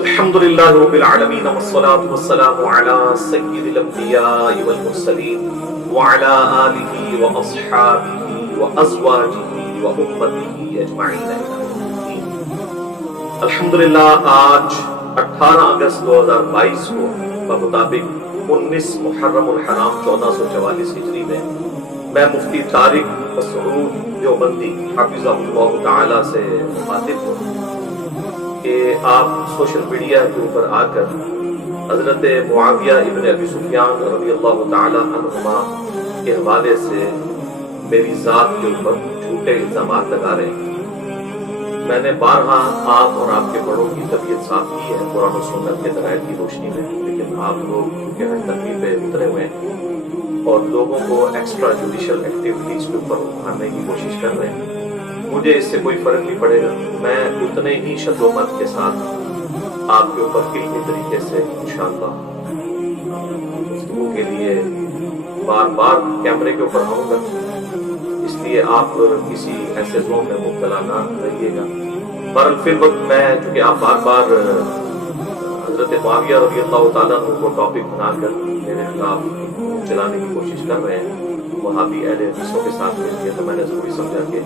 الحمدللہ رب العالمین والصلاة والسلام علی سید الانبیاء والمرسلین وعلی آلہ واصحابہ وازواجہ وامتہ اجمعین۔ الحمدللہ آج 18 اگست 2022 کو بمطابق 19 محرم الحرام 1444 ہجری میں مفتی طارق مسعود دیوبندی حفظہ اللہ تعالی سے مخاطب ہوں کہ آپ سوشل میڈیا کے اوپر آ کر حضرت معاویہ ابن ابی سفیان رضی اللہ تعالی عنہما کے حوالے سے میری ذات کے اوپر جھوٹے الزامات لگا رہے ہیں۔ میں نے بارہا آپ اور آپ کے بڑوں کی طبیعت صاف کی ہے قرآن و سنت کے دلائل کی روشنی میں، لیکن آپ لوگ کیونکہ ہر ترتیب پہ اترے ہوئے ہیں اور لوگوں کو ایکسٹرا جوڈیشل ایکٹیویٹیز کے اوپر اٹھانے کی کوشش کر رہے ہیں، مجھے اس سے کوئی فرق نہیں پڑے گا۔ میں اتنے ہی شد و مت کے ساتھ آپ کے اوپر علمی طریقے سے انشاءاللہ گفتگو کے لیے بار بار کیمرے کے اوپر آؤں گا، اس لیے آپ کسی ایسے زون میں مبتلا نہ رہیے گا۔ بہرحال فی الوقت میں چونکہ آپ بار بار حضرت معاویہ رضی اللہ تعالیٰ عنہ کو ٹاپک بنا کر میرے خلاف چلانے کی کوشش کر رہے ہیں وہابی اہل حدیثوں کے ساتھ مل کے، تو میں نے ضروری سمجھا کہ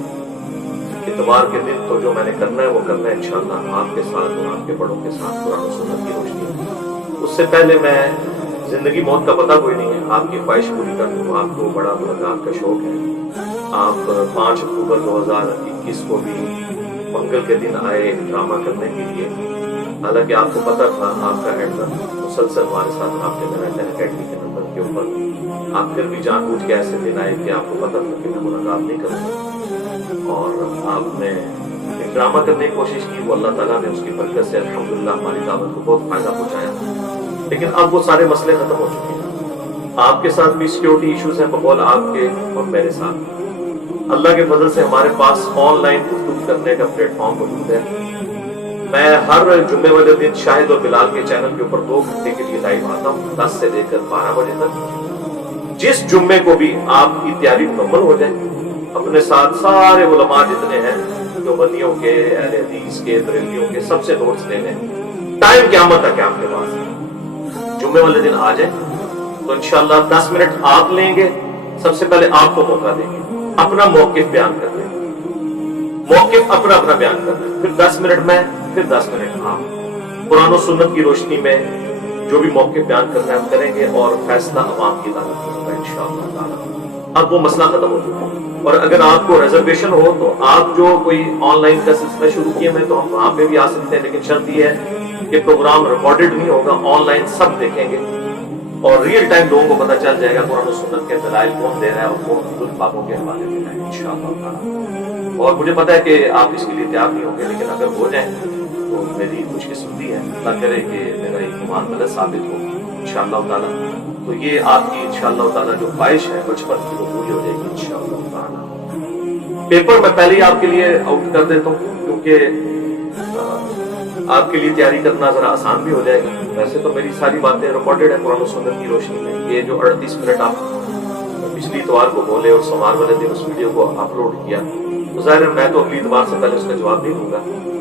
اتوار کے دن تو جو میں نے کرنا ہے وہ کرنا ہے انشاءاللہ آپ کے ساتھ اور آپ کے بڑوں کے ساتھ قرآن و سنت کی روشنی میں۔ اس سے پہلے میں زندگی موت کا پتہ کوئی نہیں ہے، آپ کی خواہش پوری کر دوں۔ آپ کو بڑا ملاقات کا شوق ہے، آپ 5 اکتوبر 2021 کو بھی منگل کے دن آئے ڈرامہ کرنے کے لیے، حالانکہ آپ کو پتہ تھا آپ کا ایڈمن مسلسل ہمارے ساتھ آپ کے رہتا ہے اکیڈمی کے نمبر کے اوپر، آپ پھر بھی جان بوجھ کے ایسے دن آئے کہ آپ کو پتہ تھا کہ میں ملاقات نہیں کروں گا، اور آپ نے ایک ڈرامہ کرنے کی کوشش کی، وہ اللہ تعالیٰ نے اس کی برکت سے الحمدللہ ہماری دعوت کو بہت فائدہ پہنچایا، لیکن اب وہ سارے مسئلے ختم ہو چکے ہیں۔ آپ کے ساتھ بھی سیکیورٹی ایشوز ہیں بقول آپ کے اور میرے ساتھ، اللہ کے فضل سے ہمارے پاس آن لائن گفتگو کرنے کا پلیٹ فارم موجود ہے۔ میں ہر جمعے والے دن شاہد اور بلال کے چینل کے اوپر 2 گھنٹے کے لیے لائیو آتا ہوں 10 سے لے کر 12 بجے تک۔ جس جمعے کو بھی آپ کی تیاری مکمل ہو جائے، اپنے ساتھ سارے علماء جتنے ہیں جو بندیوں کے اہل حدیث کے بریلویوں کے سب سے نوٹس لے لیں، ٹائم قیامت تک آپ کے پاس جمعے والے دن آ جائیں تو انشاءاللہ 10 منٹ آپ لیں گے، سب سے پہلے آپ کو موقع دیں گے، اپنا موقف بیان کر دیں گے، موقف اپنا بیان کر دیں، پھر 10 منٹ میں، پھر 10 منٹ آپ قرآن و سنت کی روشنی میں جو بھی موقف بیان کرنا ہے ہم کریں گے، اور فیصلہ عوام کی عدالت میں ہوگا انشاءاللہ تعالی۔ اب وہ مسئلہ ختم ہو چکا ہے، اور اگر آپ کو ریزرویشن ہو تو آپ جو کوئی آن لائن کا سلسلہ شروع کیے میں تو ہم وہاں پہ بھی آ سکتے ہیں، لیکن شرط یہ ہے کہ پروگرام ریکارڈڈ نہیں ہوگا، آن لائن سب دیکھیں گے اور ریئل ٹائم لوگوں کو پتہ چل جائے گا قرآن و سنت کے دلائل کون دے رہا ہے اور کون حضور پاکوں کے حوالے دے رہا ہے انشاءاللہ تعالی۔ اور مجھے پتہ ہے کہ آپ اس کے لیے تیار نہیں ہوں گے، لیکن اگر ہو جائیں تو میری خوش قسمتی ہے، اللہ کرے کہ میرا ایمان غلط ثابت ہو انشاءاللہ تعالی، تو یہ آپ کی انشاءاللہ تعالی جو خواہش ہے بچپن کی وہ پوری ہو جائے گی انشاءاللہ تعالی۔ پیپر میں پہلے ہی آپ کے لیے آؤٹ کر دیتا ہوں کیونکہ آپ کے لیے تیاری کرنا ذرا آسان بھی ہو جائے گا۔ ویسے تو میری ساری باتیں ریکارڈڈ ہیں قرآن و سنت کی روشنی میں، یہ جو 38 منٹ آپ پچھلی اتوار کو بولے اور سوموار والے دن اس ویڈیو کو اپلوڈ کیا، تو ظاہر ہے میں تو اگلی اتوار سے پہلے اس کا جواب نہیں دوں گا،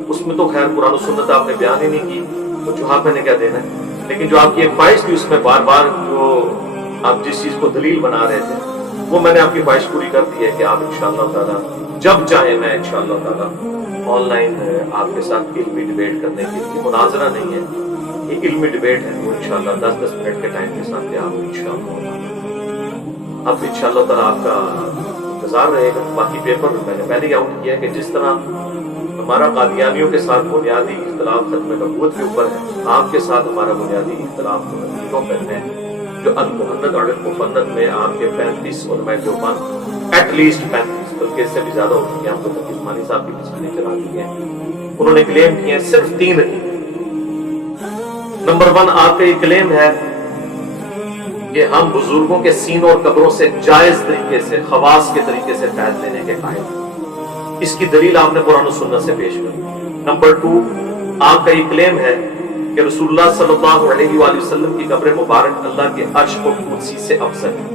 اس میں تو خیر قرآن و سنت آپ نے بیان ہی نہیں کی تو جواب میں نے کیا دینا ہے، لیکن جو آپ کی ایک خواہش تھی اس میں بار بار جو آپ جس چیز کو دلیل بنا رہے تھے وہ میں نے آپ کی خواہش پوری کر دی ہے کہ آپ انشاءاللہ تعالی جب چاہیں میں انشاءاللہ تعالی آن لائن آپ کے ساتھ علمی ڈیبیٹ کرنے کے لیے، مناظرہ نہیں ہے یہ علمی ڈیبیٹ ہے، وہ انشاءاللہ 10-10 منٹ کے ٹائم کے ساتھ آپ انشاءاللہ اب انشاءاللہ تعالی آپ کا انتظار رہے گا۔ باقی پیپر میں نے پہلے ہی آؤٹ کیا کہ جس طرح ہمارا قادیانیوں کے ساتھ بنیادی اختلاف ختم نبوت کے اوپر ہے، آپ کے ساتھ ہمارا بنیادی اختلاف چیزوں پر ہے، جو المحنت اور المفنت میں آپ کے 35 علماء دیوبند ایٹ لیسٹ 35 بلکہ اس سے بھی زیادہ ہو چکے ہیں، ہم تو تقی عثمانی صاحب کی پچھانے چلا چکے ہیں، انہوں نے کلیم کیے ہیں صرف 3 نہیں۔ نمبر 1 آپ کا یہ کلیم ہے کہ ہم بزرگوں کے سینوں اور قبروں سے جائز طریقے سے خواص کے طریقے سے فیض لینے کے قائل ہیں، اس کی دلیل آپ نے قرآن و سنت سے پیش کر۔ نمبر 2 آپ کا یہ کلیم ہے کہ رسول اللہ صلی اللہ علیہ وآلہ وسلم کی قبر مبارک اللہ کے عرش و کرسی سے افضل ہے۔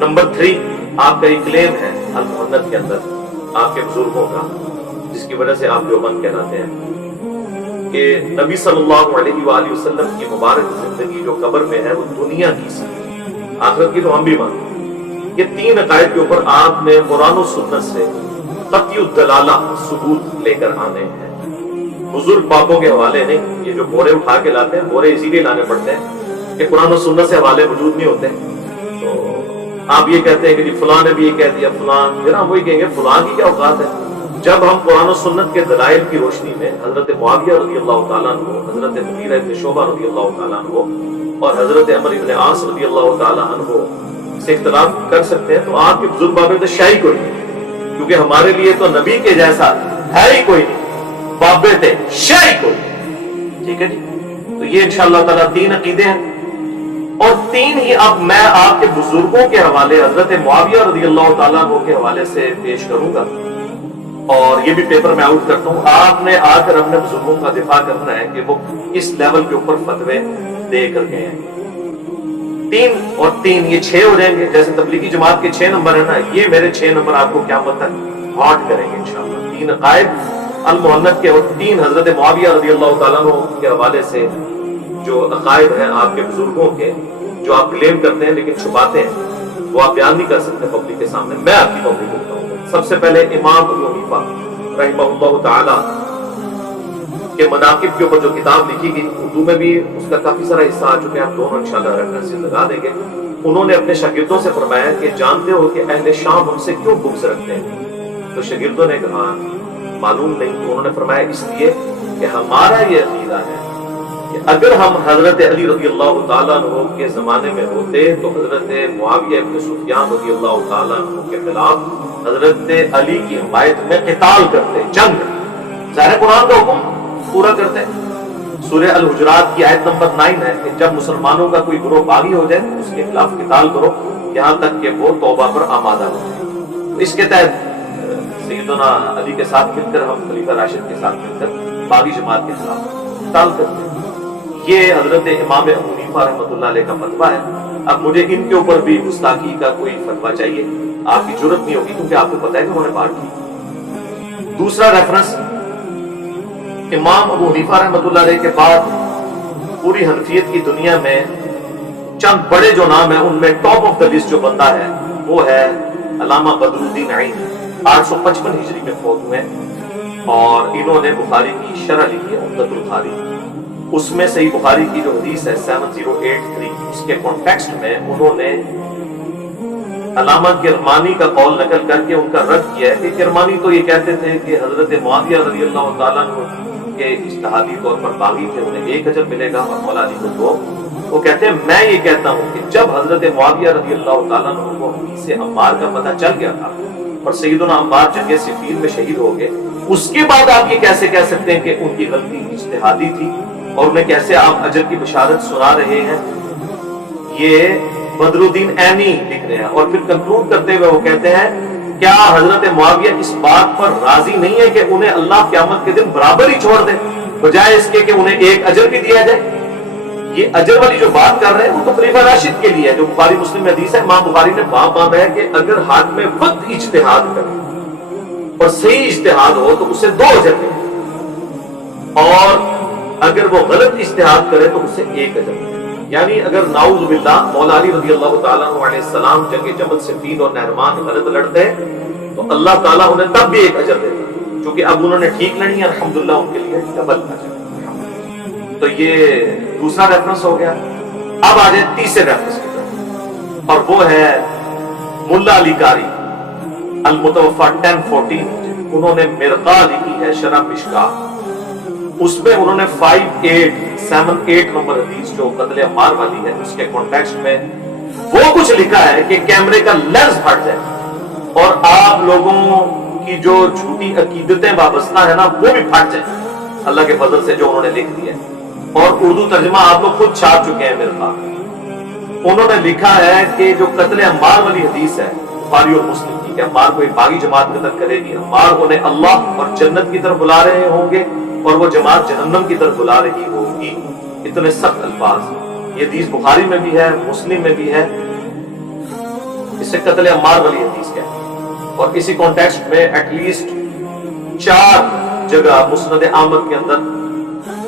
نمبر 3 آپ کا یہ کلیم ہے المحنت کے اندر آپ کے بزرگوں کا، جس کی وجہ سے آپ دیوبند کہلاتے ہیں، کہ نبی صلی اللہ علیہ وآلہ وسلم کی مبارک زندگی جو قبر میں ہے وہ دنیا کی سی، آخرت کی تو ہم بھی مانتے ہیں۔ یہ تین عقائد کے اوپر آپ نے قرآن و سنت سے قطعی الدلالہ ثبوت لے کر آنے ہیں، بزرگ بابوں کے حوالے نہیں۔ یہ جو بورے اٹھا کے لاتے ہیں، بورے اسی لیے لانے پڑتے ہیں کہ قرآن و سنت سے حوالے موجود نہیں ہوتے۔ تو آپ یہ کہتے ہیں کہ جی فلاں نے بھی یہ کہہ دیا، فلاں، پھر ہم وہی کہیں گے فلاں کی کیا اوقات ہے؟ جب ہم قرآن و سنت کے دلائل کی روشنی میں حضرت معاویہ رضی اللہ تعالیٰ عنہ، حضرت مغیرہ بن شعبہ رضی اللہ تعالیٰ عنہ اور حضرت عمرو بن عاص رضی اللہ تعالیٰ عنہ سے اختلاف کر سکتے ہیں، تو آپ کے بزرگ بابے تو شاہی کوئی نہیں، کیونکہ ہمارے لیے تو نبی کے جیسا ہے ہی کوئی نہیں، بابے تھے شاہی کوئی نہیں۔ ٹھیک ہے جی، تو یہ انشاءاللہ تعالیٰ تین عقیدے ہیں، اور تین ہی اب میں آپ کے بزرگوں کے حوالے حضرت معاویہ رضی اللہ تعالیٰ عنہ کے حوالے سے پیش کروں گا، اور یہ بھی پیپر میں آؤٹ کرتا ہوں۔ آپ نے آ کر اپنے بزرگوں کا دفاع کرنا ہے کہ وہ اس لیول کے اوپر فتوے دے کر گئے ہیں۔ تین اور تین یہ 6 ہو جائیں گے، جیسے تبلیغی جماعت کے 6 نمبر ہیں نا، یہ میرے 6 نمبر آپ کو قیامت تک ہاٹ کریں گے انشاءاللہ۔ 3 عقائد المحنت کے اور 3 حضرت معاویہ رضی اللہ تعالیٰ عنہ کے حوالے سے جو عقائد ہیں آپ کے بزرگوں کے، جو آپ کلیم کرتے ہیں لیکن چھپاتے ہیں، وہ آپ بیان نہیں کر سکتے پبلک کے سامنے، میں آپ کی پبلک کرتا ہوں۔ سب سے پہلے امام ابو حنیفہ رحمہ اللہ تعالی کے مناقب کے اوپر جو کتاب لکھی گئی، اردو میں بھی اس کا کافی سارا حصہ آ چکے ہیں، آپ دونوں انشاءاللہ ریفرنس لگا دیں گے۔ انہوں نے اپنے شاگردوں سے فرمایا کہ جانتے ہو کہ اہل شام ہم سے کیوں بغض رکھتے ہیں؟ تو شاگردوں نے کہا معلوم نہیں۔ تو انہوں نے فرمایا اس لیے کہ ہمارا یہ عقیدہ ہے کہ اگر ہم حضرت علی رضی اللہ تعالیٰ عنہ کے زمانے میں ہوتے تو حضرت معاویہ ابن سفیان رضی اللہ تعالیٰ عنہ کے خلاف حضرت علی کی حمایت میں قتال کرتے، جنگ، ظاہر قرآن کا حکم پورا کرتے۔ سورہ الحجرات کی آیت نمبر 9 ہے کہ جب مسلمانوں کا کوئی گروہ باغی ہو جائے تو اس کے خلاف قتال کرو یہاں تک کہ وہ توبہ پر آمادہ ہو جائے۔ اس کے تحت سیدنا علی کے ساتھ مل کر ہم خلیفہ راشد کے ساتھ مل کر باغی جماعت کے خلاف قتال کرتے ہیں۔ یہ حضرت امام ابو حنیفہ رحمۃ اللہ علیہ کا فتویٰ ہے۔ اب مجھے ان کے اوپر بھی گستاخی کا کوئی فتویٰ چاہیے، آپ کی جرت نہیں ہوگی کیونکہ آپ کو پتہ ہے کہ انہوں نے بات کی۔ دوسرا ریفرنس، امام ابو حنیفہ رحمۃ اللہ علیہ کے بعد پوری حنفیت کی دنیا میں چند بڑے جو نام ہیں ان میں ٹاپ آف دا لسٹ جو بندہ ہے وہ ہے علامہ بدر الدین عین، 855 ہجری میں فوت ہوئے، اور انہوں نے بخاری کی شرح لکھی ہے عمدۃ القاری۔ اس میں صحیح بخاری کی جو حدیث ہے 7083، اس کے کانٹیکسٹ میں انہوں نے علامہ کرمانی کا قول نقل کر کے ان کا رد کیا ہے کہ کرمانی تو یہ کہتے تھے کہ حضرت معاویہ رضی اللہ تعالیٰ عنہ کے اجتہادی طور پر باغی تھے، انہیں 1 اجر ملے گا اور مولا علی کو 2۔ وہ کہتے ہیں میں یہ کہتا ہوں کہ جب حضرت معاویہ رضی اللہ تعالیٰ عنہ کو حدیث عمار کا پتہ چل گیا تھا اور سیدنا عمار جنگ صفین میں شہید ہو گئے، اس کے بعد آپ یہ کیسے کہہ سکتے ہیں کہ ان کی غلطی اجتہادی تھی اور انہیں کیسے آپ اجر کی بشارت سنا رہے ہیں؟ یہ بدر الدین عینی لکھ رہے ہیں، اور پھر کنکلوڈ کرتے ہوئے وہ کہتے ہیں کیا حضرت معاویہ اس بات پر راضی نہیں ہے کہ انہیں اللہ قیامت کے دن برابر ہی چھوڑ دے بجائے اس کے کہ انہیں 1 اجر بھی دیا جائے؟ یہ اجر والی جو بات کر رہے ہیں وہ تو خلیفہ راشد کے لیے ہے، جو بخاری مسلم میں حدیث ہے، امام بخاری نے باب باندھا ہے کہ اگر حاکم وقت اجتہاد کرے اور صحیح اجتہاد ہو تو اسے 2 اجر ملے، اور اگر وہ غلط اجتہاد کرے تو اسے 1 اجر ملے۔ یعنی اگر نعوذ باللہ مولا علی رضی اللہ تعالیٰ عنہ علیہ السلام جنگ جمل صفین اور نہروان غلط لڑتے تو اللہ تعالیٰ انہیں تب بھی 1 اجر دیتا، کیونکہ اب انہوں نے ٹھیک لڑی ہے، الحمدللہ ان کے لیے ڈبل اجر۔ تو یہ دوسرا ریفرنس ہو گیا۔ اب آ جائے تیسرے ریفرنس کی طرف، اور وہ ہے ملا علی قاری المتوفا 1014، انہوں نے مرقاہ لکھی ہے شرح مشکاہ، اس میں انہوں نے 5878 نمبر حدیث جو قتل عمار والی ہے اس کے کانٹیکسٹ میں وہ کچھ لکھا ہے کہ کیمرے کا لینس پھٹ جائے اور آپ لوگوں کی جو جھوٹی عقیدتیں وابستہ ہیں نا وہ بھی پھٹ جائیں اللہ کے فضل سے، جو انہوں نے لکھ دیا ہے، اور اردو ترجمہ آپ لوگ خود چھاپ چکے ہیں میرے پاس۔ انہوں نے لکھا ہے کہ جو قتل عمار والی حدیث ہے بخاری اور مسلم کی کہ عمار کو ایک باغی جماعت قتل کرے گی، عمار انہیں اللہ اور جنت کی طرف بلا رہے ہوں گے اور وہ جماعت جہنم کی طرف بلا رہی ہوگی، اتنے سخت الفاظ۔ یہ حدیث بخاری میں بھی ہے، مسلم میں بھی ہے، اسے قتل عمار والی حدیث کہتے ہیں، اور اسی کانٹیکسٹ میں ایٹ لیسٹ 4 جگہ مسند احمد کے اندر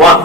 1।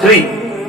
3,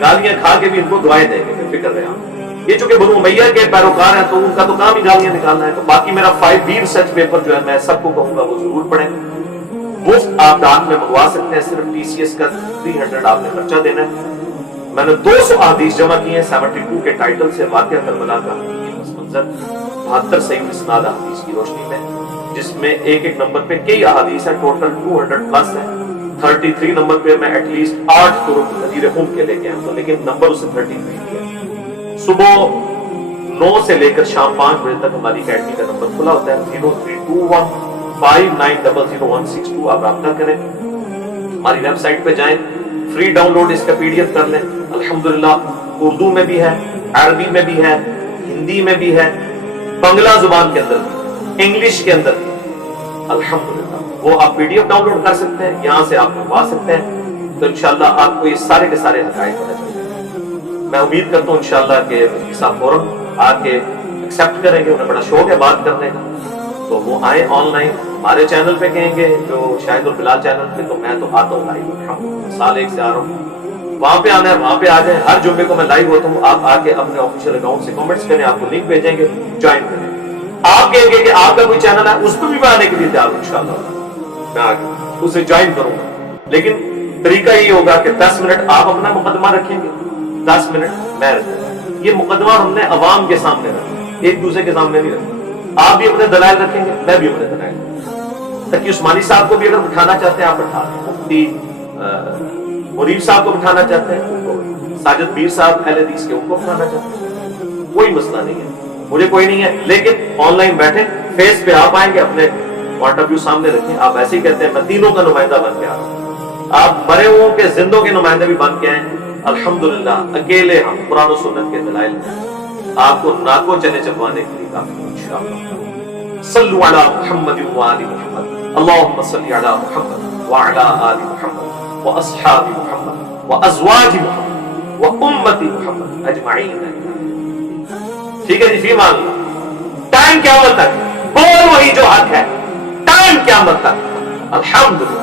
گالیاں کھا کے بھی ان کو دعائیں دیں گے، فکر رہے آپ۔ یہ چونکہ بنو امیہ کے پیروکار ہیں تو ان کا تو کام ہی گالیاں نکالنا ہے۔ تو باقی میرا 5B ریسرچ پیپر جو ہے میں سب کو کہوں گا وہ ضرور پڑھیں، مفت آپ ڈاک میں منگوا سکتے ہیں، صرف TCS کا 300 آپ نے خرچہ دینا ہے۔ میں نے 200 احادیث جمع کی ہیں 72 کے ٹائٹل سے، واقعہ کربلا کا یہ پس منظر، 72 صحیح اسناد احادیث کی روشنی میں، جس میں ایک ایک نمبر پہ کئی احادیث ہیں، ٹوٹل 200 پلس ہیں۔ 33 نمبر پہ میں ایٹ لیسٹ 8 طرق غدیر خون کے لے کے آؤں گا، لیکن نمبر اسے 33 ہے۔ صبح 9 سے لے کر شام 5 بجے تک ہماری اکیڈمی کا نمبر کھلا ہوتا ہے، 032159000162۔ آپ رابطہ کریں، ہماری ویب سائٹ پہ جائیں، فری ڈاؤن لوڈ اس کا PDF کر لیں۔ الحمدللہ اردو میں بھی ہے، عربی میں بھی ہے، ہندی میں بھی ہے، بنگلہ زبان کے اندر بھی، انگلش کے اندر بھی، الحمدللہ وہ آپ PDF ڈاؤن لوڈ کر سکتے ہیں، یہاں سے آپ منگوا سکتے ہیں۔ تو انشاءاللہ آپ کو یہ سارے کے سارے حقائق پتہ چلیں گے۔ میں امید کرتا ہوں انشاءاللہ کہ مفتی صاحب فوراً آ کے ایکسیپٹ کریں گے، انہیں بڑا شوق ہے بات کرنے کا، تو وہ آئیں آن لائن ہمارے چینل پہ کہیں گے جو شاہد البلال چینل پہ، تو میں تو آتا ہوں لائیو، الحمدللہ سال 1 سے آ رہا ہوں، وہاں پہ آنا ہے وہاں پہ آ جائیں۔ ہر جمعے کو میں لائیو ہوتا ہوں، آپ آ کے اپنے آفیشیل اکاؤنٹ سے کمنٹس کریں، آپ کو لنک بھیجیں گے، جوائن کریں۔ آپ کہیں گے کہ آپ کا کوئی چینل ہے، اس پہ بھی میں آنے کے لیے تیار ہوں، انشاءاللہ میں آ کے اسے جوائن کروں گا، لیکن طریقہ یہ ہوگا کہ 10 منٹ آپ اپنا مقدمہ رکھیں گے، 10 منٹ میں رکھوں گا۔ یہ مقدمہ ہم نے عوام کے سامنے رکھا، ایک دوسرے کے سامنے نہیں رکھا۔ آپ بھی اپنے دلائل رکھیں گے، میں بھی اپنے دلائل رکھوں گا، تاکہ عثمانی صاحب کو بھی اگر بٹھانا چاہتے ہیں آپ بٹھا دیں، مفتی منیب صاحب کو بٹھانا چاہتے ہیں ان کو، ساجد میر صاحب اہل حدیث کے ان کو بٹھانا چاہتے ہیں، کوئی مسئلہ نہیں ہے، مجھے کوئی نہیں ہے، لیکن آن لائن بیٹھیں، فیس پہ آپ آئیں گے، اپنے پوائنٹ آف ویو سامنے رکھیں۔ آپ ایسے ہی کہتے ہیں میں تینوں کا نمائندہ بن کے آ رہا ہوں، آپ مرے ہوں کے زندوں کے نمائندے بھی بن کے آئیں، الحمدللہ اکیلے ہم قرآن و سنت کے دلائل میں آپ کو ناکو چلے چلوانے کے لیے کافی ہیں انشاءاللہ۔ صلو علی محمد و آل محمد، اللہم صلی علی محمد وعلی آل محمد واصحاب محمد وازواج محمد وامت محمد اجمعین۔ ٹھیک ہے جی، فی امان اللہ۔ ٹائم قیامت تک بول وہی جو حق ہے، ٹائم قیامت تک، الحمدللہ۔